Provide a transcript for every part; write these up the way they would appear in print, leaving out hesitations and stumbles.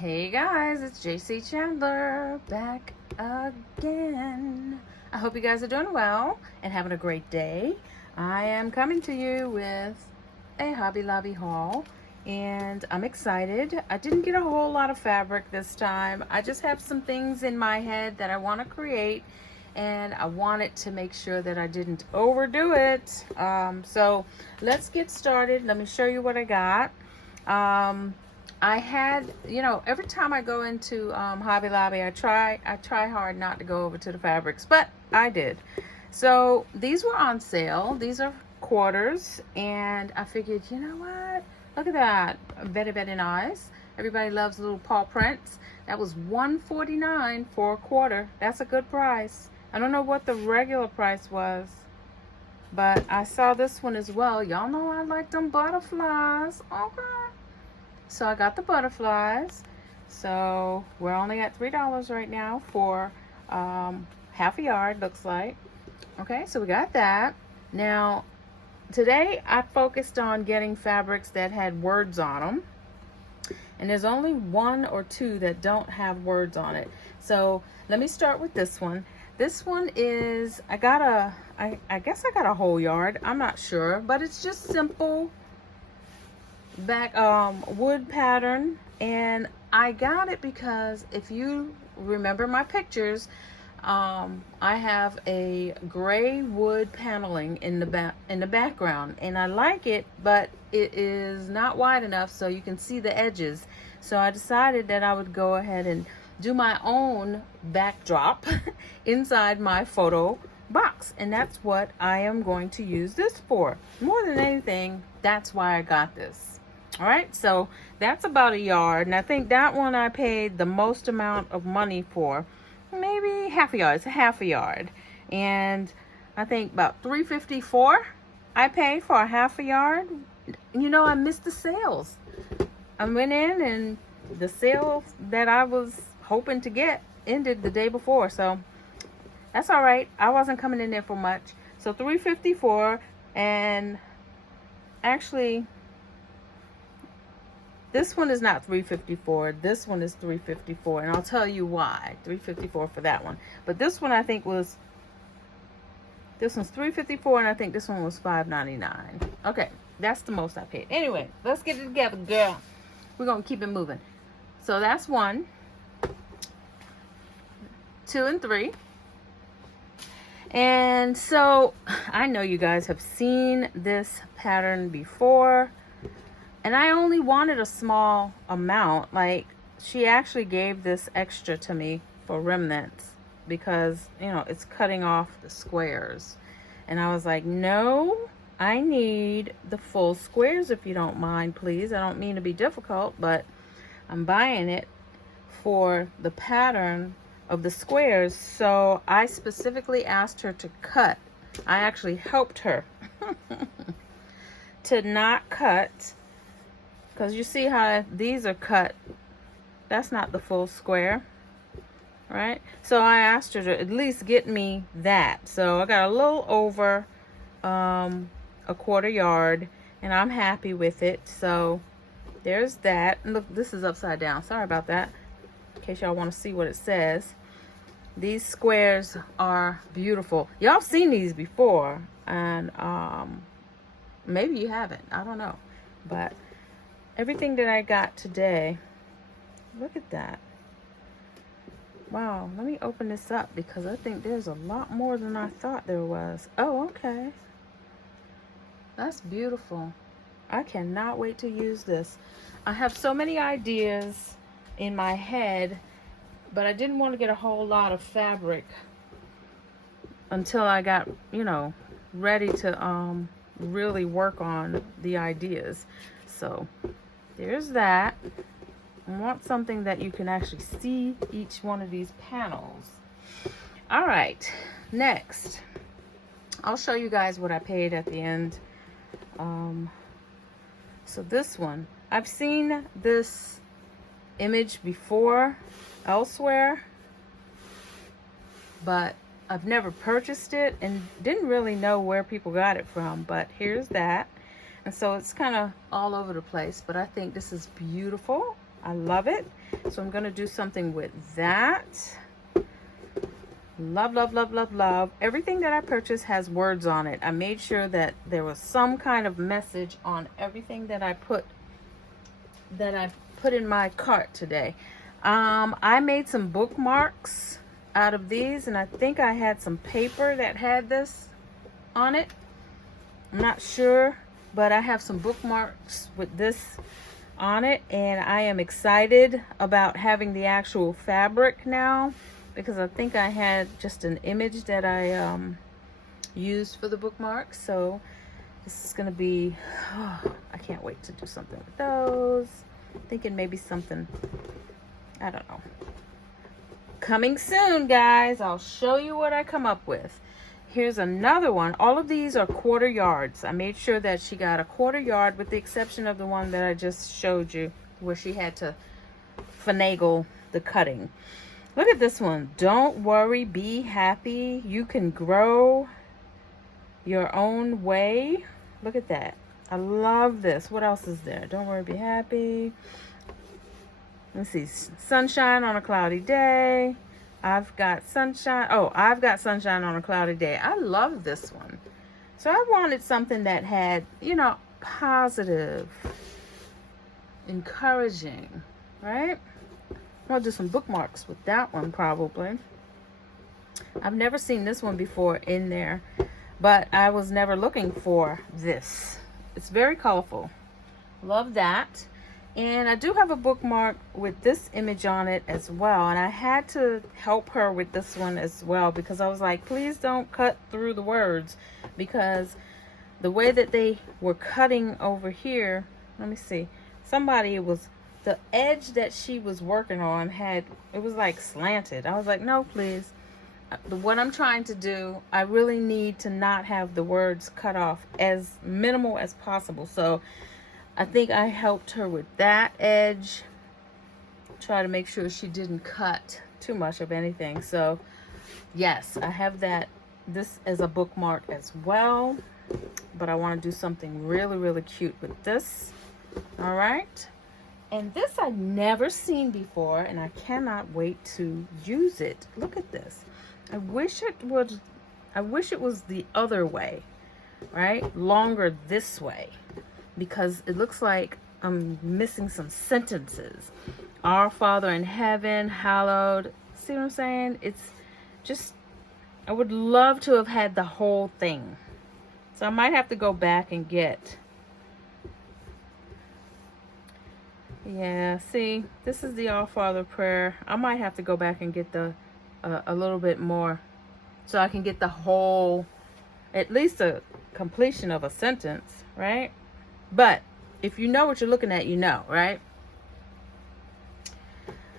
Hey guys, it's JayCee Chandler back again. I hope you guys are doing well and having a great day. I am coming to you with a Hobby Lobby haul and I'm excited. I didn't get a whole lot of fabric this time. I just have some things in my head that I want to create and I wanted to make sure that I didn't overdo it. So let's get started. Let me show you what I got. I had, every time I go into Hobby Lobby, I try hard not to go over to the fabrics, but I did. So these were on sale. These are quarters, and I figured, you know what? Look at that, very, very nice. Everybody loves little paw prints. That was $1.49 for a quarter. That's a good price. I don't know what the regular price was, but I saw this one as well. Y'all know I like them butterflies. Okay. So I got the butterflies. So we're only at $3 right now for half a yard, looks like. Okay, so we got that. Now, today I focused on getting fabrics that had words on them. And there's only one or two that don't have words on it. So let me start with this one. This one is, I guess I got a whole yard. I'm not sure, but it's just simple back wood pattern, and I got it because if you remember my pictures, I have a gray wood paneling in the background, and I like it, but it is not wide enough so you can see the edges. So I decided that I would go ahead and do my own backdrop inside my photo box, and that's what I am going to use this for. More than anything, that's why I got this. All right, so that's about a yard, and I think that one I paid the most amount of money for. Maybe half a yard. It's a half a yard, and I think about $3.54 I paid for a half a yard. You know, I missed the sales. I went in, and the sale that I was hoping to get ended the day before, so that's all right. I wasn't coming in there for much. So $3.54, and actually, this one is not $3.54. This one is $3.54, and I'll tell you why. $3.54 for that one. But this one I think was, this one's $3.54, and I think this one was $5.99. Okay, that's the most I paid. Anyway, let's get it together, girl. We're gonna keep it moving. So that's 1, 2, and 3. And so I know you guys have seen this pattern before. And I only wanted a small amount. Like, she actually gave this extra to me for remnants because, you know, it's cutting off the squares. And I was like, no, I need the full squares if you don't mind, please. I don't mean to be difficult, but I'm buying it for the pattern of the squares. So I specifically asked her to cut. I actually helped her to not cut. Because you see how these are cut. That's not the full square, right? So I asked her to at least get me that. So I got a little over a quarter yard, and I'm happy with it. So there's that. And look, this is upside down. Sorry about that. In case y'all want to see what it says. These squares are beautiful. Y'all seen these before, and maybe you haven't. I don't know. But everything that I got today, look at that. Wow, let me open this up because I think there's a lot more than I thought there was. Oh, okay. That's beautiful. I cannot wait to use this. I have so many ideas in my head, but I didn't want to get a whole lot of fabric until I got, you know, ready to really work on the ideas. So there's that. I want something that you can actually see each one of these panels. All right, next, I'll show you guys what I paid at the end. So this one, I've seen this image before elsewhere, but I've never purchased it and didn't really know where people got it from, but here's that. And so it's kind of all over the place, but I think this is beautiful. I love it. So I'm going to do something with that. Love, love, love, love, love. Everything that I purchased has words on it. I made sure that there was some kind of message on everything that I put in my cart today. I made some bookmarks out of these, and I think I had some paper that had this on it. I'm not sure, but I have some bookmarks with this on it, and I am excited about having the actual fabric now, because I think I had just an image that I used for the bookmarks. So this is gonna be, I can't wait to do something with those. Thinking maybe something, I don't know, coming soon, guys. I'll show you what I come up with. Here's another one. All of these are 1/4 yards. I made sure that she got a 1/4 yard, with the exception of the one that I just showed you where she had to finagle the cutting. Look at this one. Don't worry, be happy. You can grow your own way. Look at that. I love this. What else is there? Don't worry, be happy. Let's see. Sunshine on a cloudy day. I've got sunshine. Oh, I've got sunshine on a cloudy day. I love this one. So I wanted something that had, you know, positive, encouraging, right? I'll do some bookmarks with that one probably. I've never seen this one before in there, but I was never looking for this. It's very colorful. Love that. And I do have a bookmark with this image on it as well. And I had to help her with this one as well, because I was like, please don't cut through the words, because the way that they were cutting over here, let me see, somebody was, the edge that she was working on had, it was like slanted. I was like, no, please. What I'm trying to do, I really need to not have the words cut off, as minimal as possible. So I think I helped her with that edge, try to make sure she didn't cut too much of anything. So yes, I have this as a bookmark as well, but I want to do something really, really cute with this. All right. And this I've never seen before, and I cannot wait to use it. Look at this. I wish it was the other way, right? Longer this way, because it looks like I'm missing some sentences. Our Father in heaven, hallowed. See what I'm saying? It's just, I would love to have had the whole thing. So I might have to go back and get, yeah, see, this is the Our Father prayer. I might have to go back and get the a little bit more, so I can get the whole, at least a completion of a sentence, right? But if you know what you're looking at, you know, right?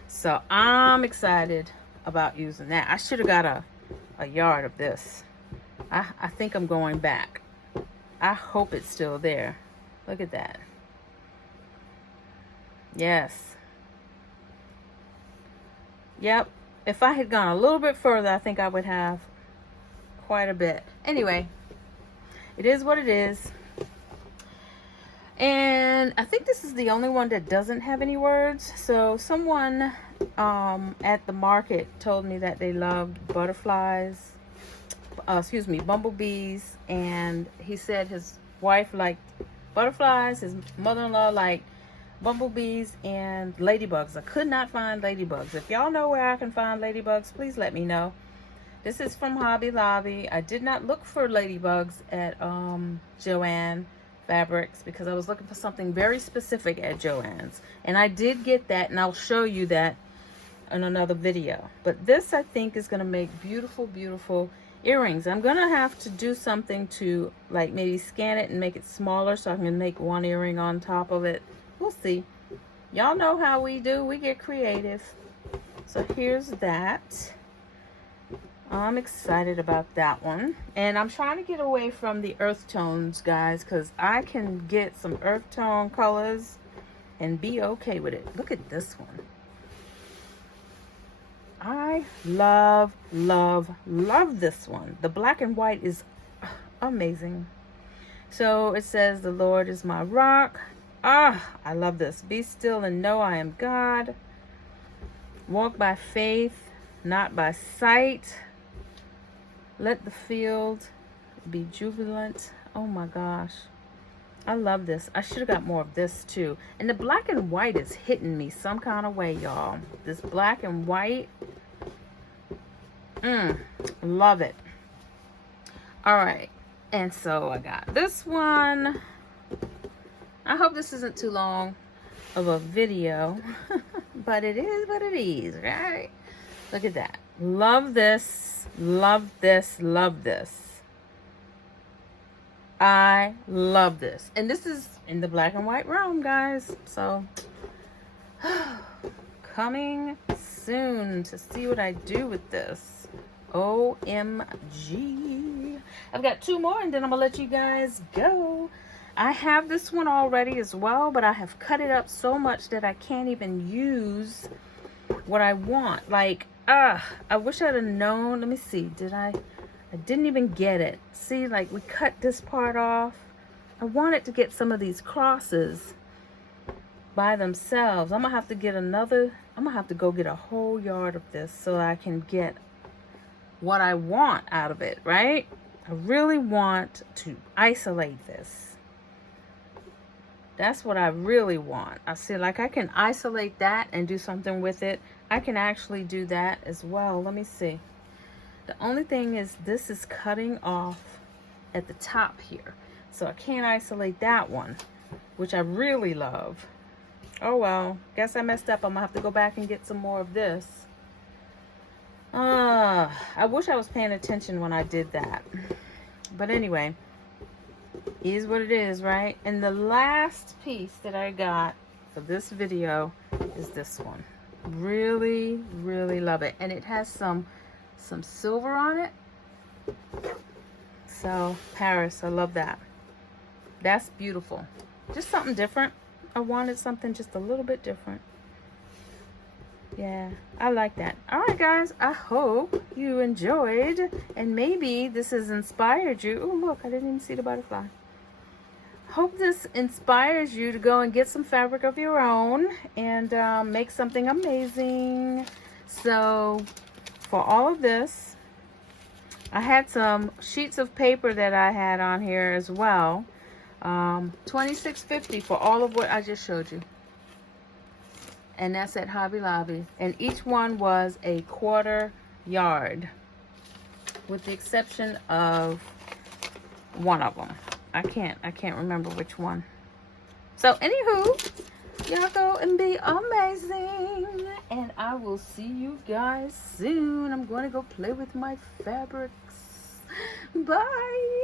So I'm excited about using that. I should have got a yard of this. I think I'm going back. I hope it's still there. Look at that. Yes. Yep. If I had gone a little bit further, I think I would have quite a bit. Anyway, it is what it is. And I think this is the only one that doesn't have any words. So someone at the market told me that they loved butterflies, bumblebees, and he said his wife liked butterflies, his mother-in-law liked bumblebees, and ladybugs. I could not find ladybugs. If y'all know where I can find ladybugs, please let me know. This is from Hobby Lobby. I did not look for ladybugs at Joann Fabrics, because I was looking for something very specific at Joann's, and I did get that, and I'll show you that in another video. But this, I think, is going to make beautiful, beautiful earrings. I'm going to have to do something to, like, maybe scan it and make it smaller so I can make one earring on top of it. We'll see. Y'all know how we do. We get creative. So here's that. I'm excited about that one. And I'm trying to get away from the earth tones, guys, because I can get some earth tone colors and be okay with it. Look at this one. I love, love, love this one. The black and white is amazing. So it says, the Lord is my rock. Ah, I love this. Be still and know I am God. Walk by faith, not by sight. Let the field be jubilant. Oh my gosh. I love this. I should have got more of this too. And the black and white is hitting me some kind of way, y'all. This black and white. Love it. All right. And so I got this one. I hope this isn't too long of a video, but it is what it is, right? Look at that. Love this, love this, love this. I love this. And this is in the black and white realm, guys. So, coming soon to see what I do with this. OMG. I've got 2 more and then I'm going to let you guys go. I have this one already as well, but I have cut it up so much that I can't even use what I want. Like, I wish I'd have known. Let me see. I didn't even get it. See, like, we cut this part off. I wanted to get some of these crosses by themselves. I'm going to have to get another. I'm going to have to go get a whole yard of this so I can get what I want out of it, right? I really want to isolate this. That's what I really want. I see, like, I can isolate that and do something with it. I can actually do that as well. Let me see. The only thing is this is cutting off at the top here. So I can't isolate that one, which I really love. Oh, well. Guess I messed up. I'm going to have to go back and get some more of this. I wish I was paying attention when I did that. But anyway. Is what it is, right? And the last piece that I got for this video is this one. Really, really love it. And it has some silver on it. So, Paris, I love that. That's beautiful. Just something different. I wanted something just a little bit different. Yeah, I like that. All right, guys. I hope you enjoyed. And maybe this has inspired you. Oh, look, I didn't even see the butterfly. Hope this inspires you to go and get some fabric of your own and make something amazing. So, for all of this, I had some sheets of paper that I had on here as well. $26.50 for all of what I just showed you. And that's at Hobby Lobby. And each one was a 1/4 yard. With the exception of one of them. I can't remember which one. So, anywho, y'all go and be amazing. And I will see you guys soon. I'm going to go play with my fabrics. Bye.